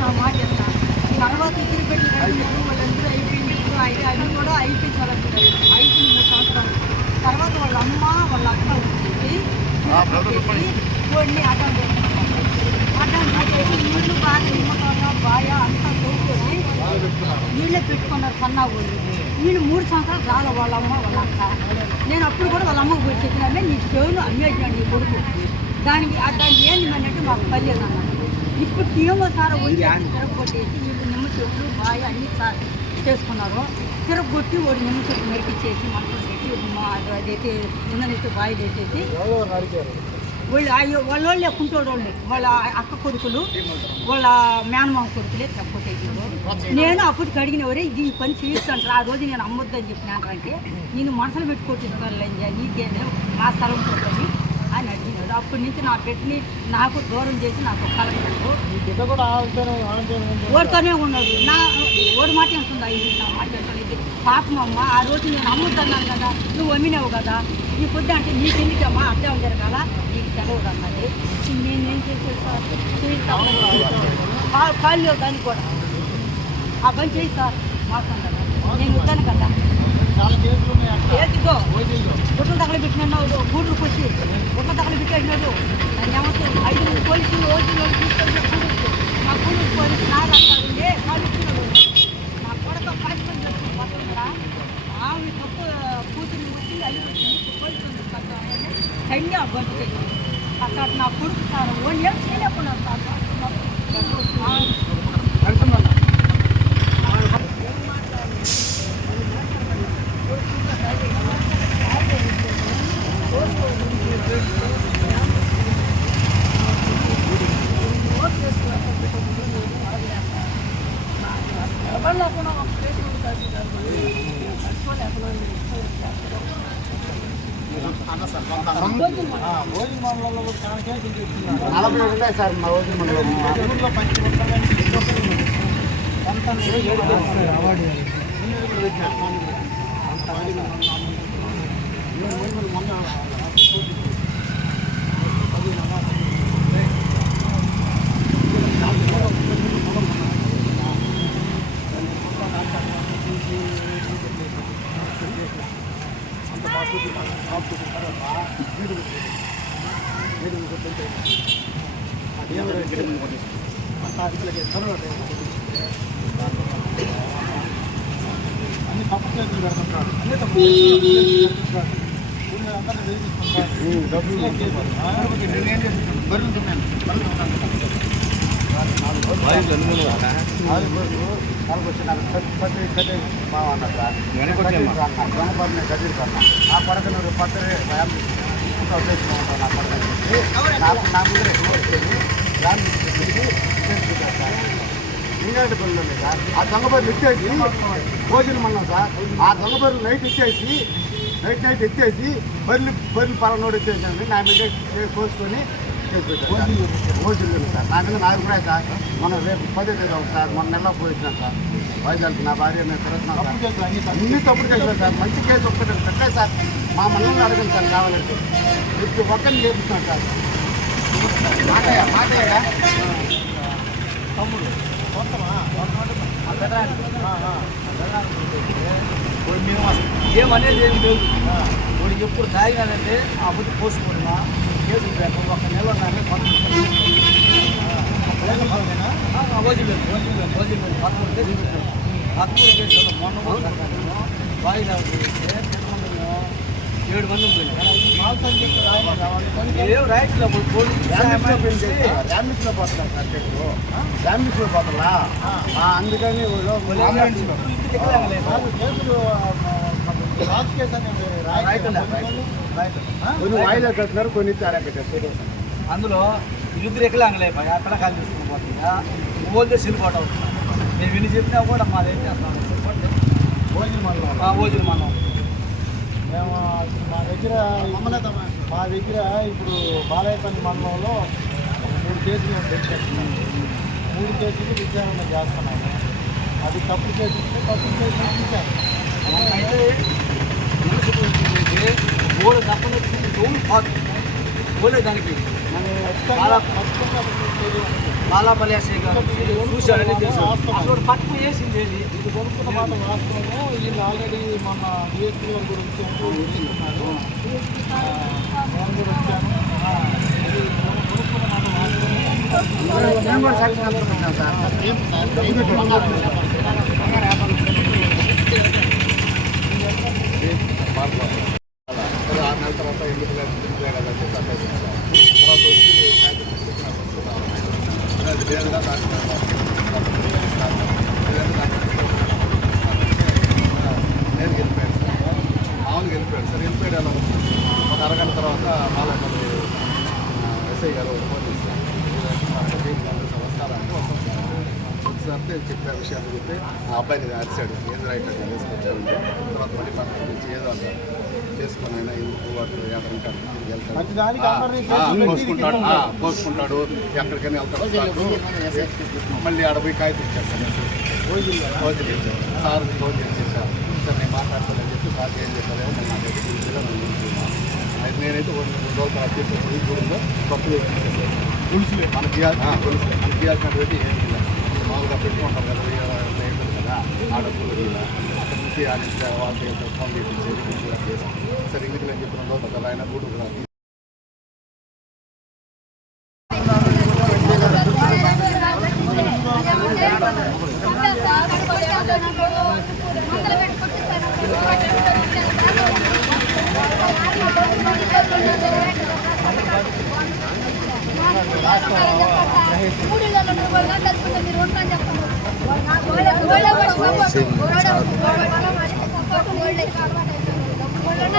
నా మాట చెప్తాను తర్వాత ఇద్దరు పెట్టి వాళ్ళందరూ అయిపోయింది ఇప్పుడు ఐదు అవి కూడా అయిపోయించాలంటున్నారు అయిపోయింది మూడు సంవత్సరాలు. తర్వాత వాళ్ళ అమ్మ వాళ్ళ అక్క వచ్చేసి వాడిని అడ్డం అడ్డం పెట్టేసి నీళ్ళు బాగా నిమ్మకాయ బాయ అంతా తోడుకొని నీళ్ళే పెట్టుకున్నారు సన్నా వాళ్ళు. వీళ్ళు మూడు సంవత్సరాలు చాలా వాళ్ళ అమ్మ వాళ్ళ అక్క. నేను అప్పుడు కూడా వాళ్ళ అమ్మకు పోయి చెప్పినామే నీ చెవులు అమ్మేసినాడు నీ కొడుకు. దానికి ఆ దానికి ఏంది అంటే మాకు పర్లేదు అన్నాడు ఇప్పుడు సార్ వచ్చి తిరగొట్టేసి వీళ్ళు నిమ్మ చెట్లు బాగా అన్ని సార్ చేసుకున్నారు. తిరగొట్టి వాడు నిమ్మ చెట్టు మెరికిచ్చేసి మనసులు పెట్టి అదైతే ఉందనైతే బాగా చేసేసి వాళ్ళు అయ్యో వాళ్ళ వాళ్ళే కుంటోడోళ్ళే. వాళ్ళ అక్క కొడుకులు వాళ్ళ మేనమామ కొడుకులే తప్పొట్టేసారు నేను అప్పటికి అడిగిన వరే ఇది ఈ పని చేయిస్తాను ఆ రోజు నేను అమ్మొద్దని చెప్పినానంటే నేను మనసులో పెట్టి కొట్టించుకోవాలి నీకేదో మా స్థలం కొట్టని అని అడిగినాడు. అప్పటి నుంచి నా పెట్టిని నాకు దూరం చేసి నాకు కలగలేదు ఓడితోనే ఉన్నాడు. నా ఓడి మాట ఉంటుంది అయ్యి నా మాట ఎంతుంది పాపం అమ్మ ఆ రోజు నేను అమ్ముతున్నాను కదా నువ్వు అమ్మినావు కదా నీ పొద్దు అంటే నీకు ఎందుకమ్మా? అర్థం జరగాల నీకు తెలవదు అన్నది. నేనేం చేసేది సార్ కాళ్ళు దానికి కూడా. ఆ పని చేయి సార్. కదా నేను వద్దాను కదా. ఏదిగో గుట్టలు తగలబెట్టినాడు గూడుకు వచ్చి గుట్టలు తగలబెట్టాడు దాన్ని ఏమంటారు ఐదు మంది పోలీసులు ఓట్లు తీసుకొని కూడుకు మా కూడుకు పోలీసు నా రాస్తాడు ఏ కాళ్ళు ఇచ్చినాడు నా కొడక పాటి పని చేసుకుని పోతుందా ఆమె తప్పు కూతురు వచ్చి అల్లి పోలీసులు కన్యా బండి అక్కడ నా కొడుకు సార్ ఓన్ ఏం చేయలేకున్నాను సార్ నలభై ఉన్నాయి సార్ మా రోజు అన్ని తప్పు చేతులు పెడుతుంటాడు అన్ని తప్పు ఆ పడకను పక్కనే నా పడక నా ముందు ఇంగ్లాండ్ పనులు సార్ ఆ దొంగబర్లు ఎత్తేసి భోజనం అన్నాం సార్. ఆ దొంగబర్లు నైట్ ఎత్తేసి నైట్ నైట్ ఎత్తేసి బర్రెలు బర్రెలు పలనోడు ఎత్తేసాను నా మీద కోసుకొని భోజనం సార్ నా మీద నా అభిప్రాయం సార్ మనం రేపు పదే తేదీ అవుతుంది సార్ మొన్న నెలలో పోయించాం సార్ వైజాగ్ నా భార్య నేను తిరుగుతున్నాం సార్ అన్ని తప్పుడు చేసాను సార్ మంచి కేసు ఒక్కటి పెట్టే సార్ మా మనల్ని అడగండి సార్ కావాలంటే ఇప్పుడు ఒక్కరిని చేపిస్తున్నాం సార్ మాటయ్య మాటయ్య తమ్ముడు ఏమనేది ఏం లేదు. వాడు ఎప్పుడు తాగినాడంటే ఆ బుద్ధి పోసుకున్నా. ఒక నెల వదిలేదు వదిలేదు పదమూడు కేసులు పెట్టాడు పదమూడు కేసులు మొన్న పోయితే ఏడు మంది రైట్లో ర్యామిస్లో పోతున్నారు సార్ చెట్టు ర్యామిస్లో పోతున్నా అందుకని కేసులు కొన్ని వాయిదా కట్టినారు కొన్ని కట్టారు అందులో ఇరువురు ఎక్కలాంగలే పిల్లకాయలు తీసుకుని పోతుందా? ఓల్దే సిల్పోట్ అవుతుంది నేను విని చెప్పినా కూడా మాది ఏం చేస్తాం? భోజనం వల్ల మా ఓజులు మనం మేము మా దగ్గర మా దగ్గర ఇప్పుడు బాలయపల్లి మండలంలో మూడు కేసులు తెచ్చేస్తున్నాం మూడు కేసులు విచారణ చేస్తున్నాము అది తప్పు కేసు ఇస్తే తప్పు కేసు తీశారు. మనమైతే మున్సిపల్ ఓళ్ళు తప్పని కాదు. ఓలే దానికి చాలా బాలాపల్లి ఎస్ఐ గారు చూశాడని తెలుసు అసలు వేసింది ఇది కొనుక్కున్న మాట వాస్తవము వీళ్ళు ఆల్రెడీ మన డిఎస్పీ గురించి చూస్తున్నారు కొనుక్కున్న మాట మేము కూడా సాక్షి అనుకుంటున్నాం సార్ సరే ఆరు నెలల తర్వాత తర్వాత వచ్చి అది లేదుగా నేను సార్ మామూలుగా వెళ్ళిపోయాడు సార్ వెళ్ళిపోయాడు అలా ఒక అరగంట తర్వాత మాలో ఎస్ఐ గారు ఫోన్ చేశారు వస్తారా అంటే వస్తాం సార్ వచ్చేసరికి చెప్పే విషయాలు చెప్తే ఆ అబ్బాయిని అరిచాడు ఏం రైట్ అంటే తీసుకొచ్చారంటే తర్వాత మళ్ళీ పక్కన నుంచి ఏదో అన్నారు చేసుకుని అయినా ఎందుకు వాటి ఎక్కడికి ప్రతి దానికి అందరినీ వెళ్తాడు చేసి పోసుకుంటాడు పోసుకుంటాడు ఎక్కడికైనా వెళ్తాడు. మళ్ళీ ఆడ పోయి కాగితం ఇచ్చాడు రోజులు ఇచ్చాడు సార్ రోజులు ఇచ్చారు సార్ నేను మాట్లాడతానని చెప్పి సార్ ఏం నేను నాకు అయితే నేనైతే కొన్ని రెండు రోజులు తర్వాత చేసి గుడిసులే మనకి ఇవ్వాలి గుడిసులే మనకి మామూలుగా పెట్టుకుంటాం కదా ఏ- కదా ఆ డబ్బులు అక్కడ నుంచి ఆ నుంచి వాళ్ళకి ఫోన్ చేసి సరే ఇందుకు నేను చెప్పిన రోజు ఆయన కూడా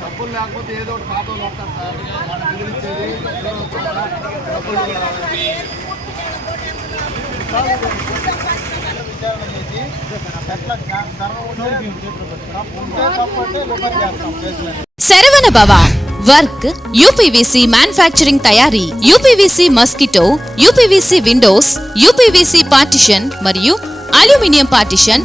డబ్బులు లేకపోతే ఏదో ఒకటి పాత వస్తారు సార్ డబ్బులు విచారణ చేసి ఎట్లా ధర ఉంటే తప్పంటే రిఫర్ చేస్తాం Saravana Baba work UPVC manufacturing తయారీ UPVC mosquito UPVC windows UPVC partition మరియు అల్యూమినియం పార్టిషన్